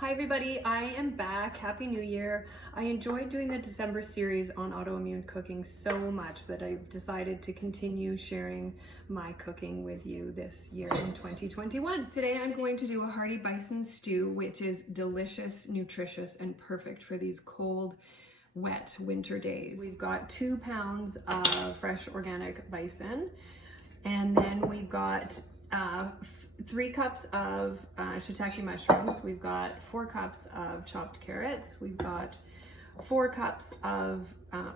Hi everybody, I am back. Happy New Year. I enjoyed doing the December series on autoimmune cooking so much that I've decided to continue sharing my cooking with you this year in 2021. Today I'm going to do a hearty bison stew, which is delicious, nutritious, and perfect for these cold, wet winter days. We've got 2 pounds of fresh organic bison, and then we've got 3 cups of shiitake mushrooms. We've got 4 cups of chopped carrots. We've got 4 cups of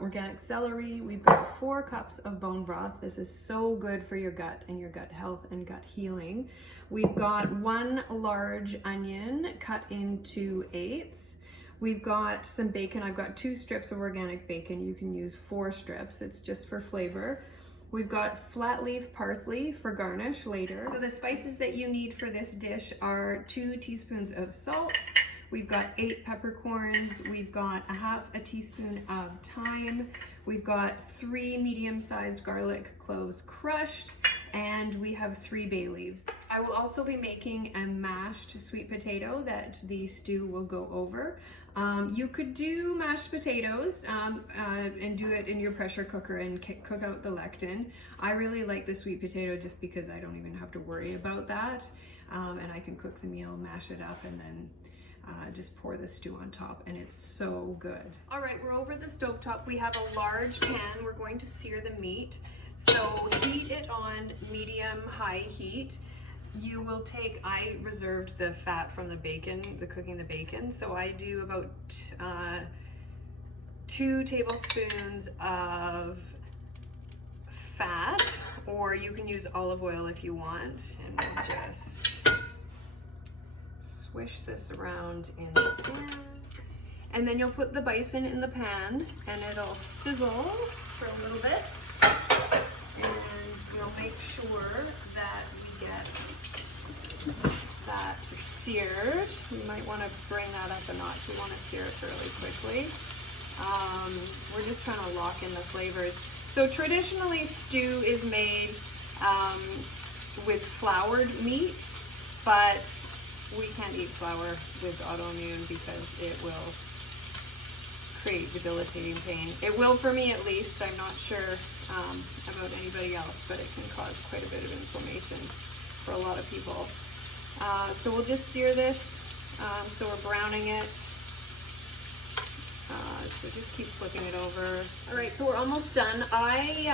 organic celery. We've got 4 cups of bone broth. This is so good for your gut and your gut health and gut healing. We've got 1 large onion cut into 8s. We've got some bacon. I've got 2 strips of organic bacon. You can use 4 strips. It's just for flavor. We've got flat leaf parsley for garnish later. So the spices that you need for this dish are 2 teaspoons of salt. We've got 8 peppercorns. We've got 1/2 teaspoon of thyme. We've got 3 medium-sized garlic cloves crushed, and we have 3 bay leaves. I will also be making a mashed sweet potato that the stew will go over. You could do mashed potatoes and do it in your pressure cooker and cook out the lectin. I really like the sweet potato just because I don't even have to worry about that. And I can cook the meal, mash it up, and then just pour the stew on top, and it's so good. All right, we're over the stovetop. We have a large pan. We're going to sear the meat. So heat it on medium-high heat. You will take, I reserved the fat from the bacon, cooking the bacon, so I do about 2 tablespoons of fat, or you can use olive oil if you want, and we'll just swish this around in the pan. And then you'll put the bison in the pan, and it'll sizzle for a little bit, and you'll make sure that we get that seared. You might want to bring that up a notch. We want to sear it fairly quickly. We're just trying to lock in the flavors. So traditionally, stew is made with floured meat, but we can't eat flour with autoimmune because it will create debilitating pain. It will for me at least. I'm not sure about anybody else, but it can cause quite a bit of inflammation for a lot of people. So we'll just sear this. So we're browning it. So just keep flipping it over. All right, so we're almost done. I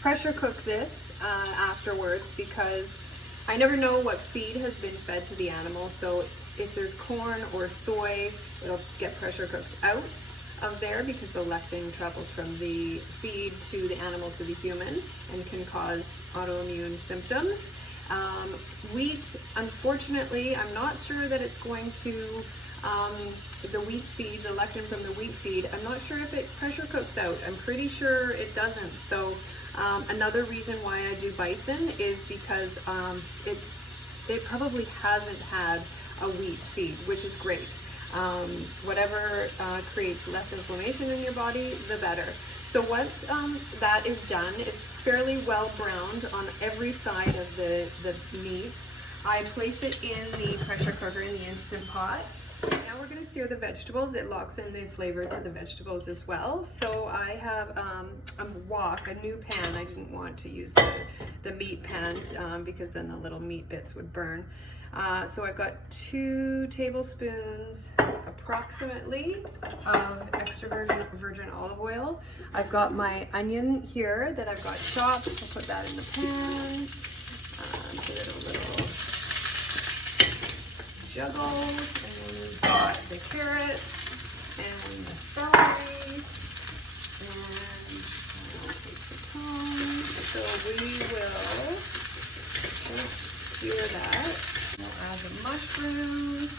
pressure cook this afterwards because I never know what feed has been fed to the animal. So if there's corn or soy, it'll get pressure cooked out of there because the lectin travels from the feed to the animal to the human and can cause autoimmune symptoms. Wheat, unfortunately, I'm not sure that it's going to, the wheat feed, the lectin from the wheat feed, I'm not sure if it pressure cooks out. I'm pretty sure it doesn't. So another reason why I do bison is because it probably hasn't had a wheat feed, which is great. Whatever creates less inflammation in your body, the better. So once that is done, it's fairly well browned on every side of the meat. I place it in the pressure cooker in the Instant Pot. Now we're going to sear the vegetables. It locks in the flavor to the vegetables as well. So I have a new pan. I didn't want to use the meat pan because then the little meat bits would burn. So I've got 2 tablespoons approximately of extra virgin olive oil. I've got my onion here that I've got chopped. I'll put that in the pan. Give it a little juggle. And then we've got the carrots and the celery. And I'll take the thyme. So we will just sear that. We'll add the mushrooms.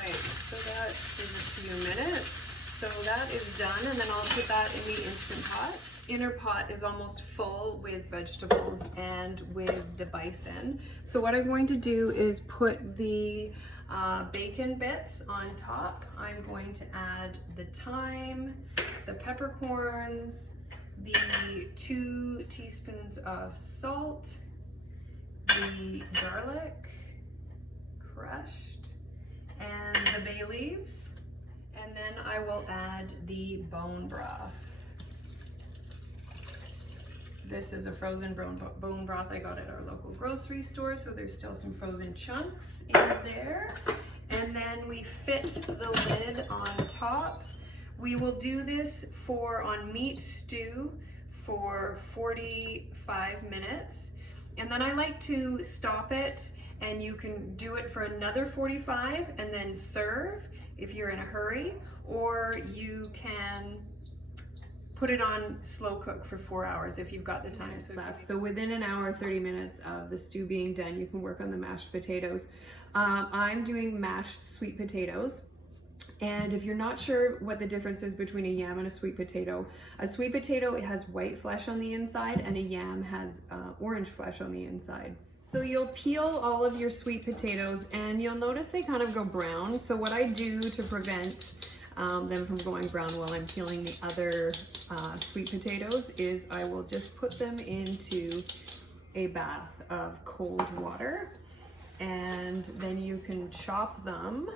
Right, so that is a few minutes. So that is done, and then I'll put that in the Instant Pot. Inner pot is almost full with vegetables and with the bison. So what I'm going to do is put the bacon bits on top. I'm going to add the thyme, the peppercorns, the 2 teaspoons of salt, the garlic, crushed, bay leaves, and then I will add the bone broth. This is a frozen bone broth I got at our local grocery store, so there's still some frozen chunks in there. And then we fit the lid on top. We will do this on meat stew for 45 minutes. And then I like to stop it, and you can do it for another 45 and then serve if you're in a hurry, or you can put it on slow cook for 4 hours if you've got the time. So within an hour, 30 minutes of the stew being done, you can work on the mashed potatoes. I'm doing mashed sweet potatoes. And if you're not sure what the difference is between a yam and a sweet potato it has white flesh on the inside, and a yam has orange flesh on the inside. So you'll peel all of your sweet potatoes, and you'll notice they kind of go brown. So what I do to prevent them from going brown while I'm peeling the other sweet potatoes is I will just put them into a bath of cold water, and then you can chop them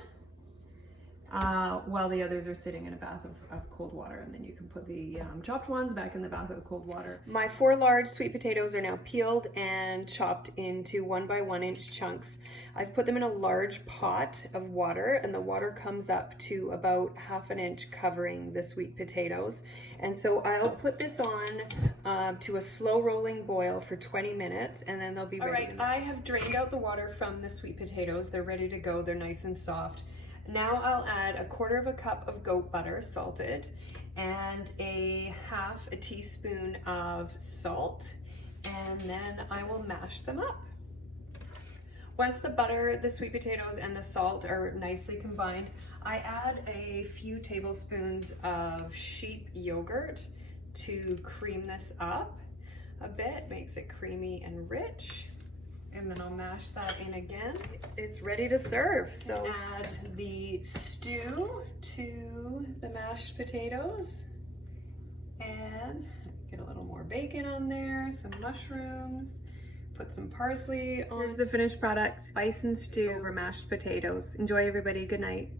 while the others are sitting in a bath of cold water, and then you can put the chopped ones back in the bath of cold water. My 4 large sweet potatoes are now peeled and chopped into 1 by 1 inch chunks. I've put them in a large pot of water, and the water comes up to about 1/2 inch covering the sweet potatoes. And so I'll put this on to a slow rolling boil for 20 minutes, and then they'll be ready. All right, I have drained out the water from the sweet potatoes. They're ready to go. They're nice and soft. Now I'll add 1/4 cup of goat butter, salted, and 1/2 teaspoon of salt, and then I will mash them up. Once the butter, the sweet potatoes, and the salt are nicely combined, I add a few tablespoons of sheep yogurt to cream this up a bit, makes it creamy and rich. And then I'll mash that in again. It's ready to serve. So add the stew to the mashed potatoes, and get a little more bacon on there, some mushrooms, put some parsley on. Here's the finished product, bison stew over mashed potatoes. Enjoy, everybody. Good night.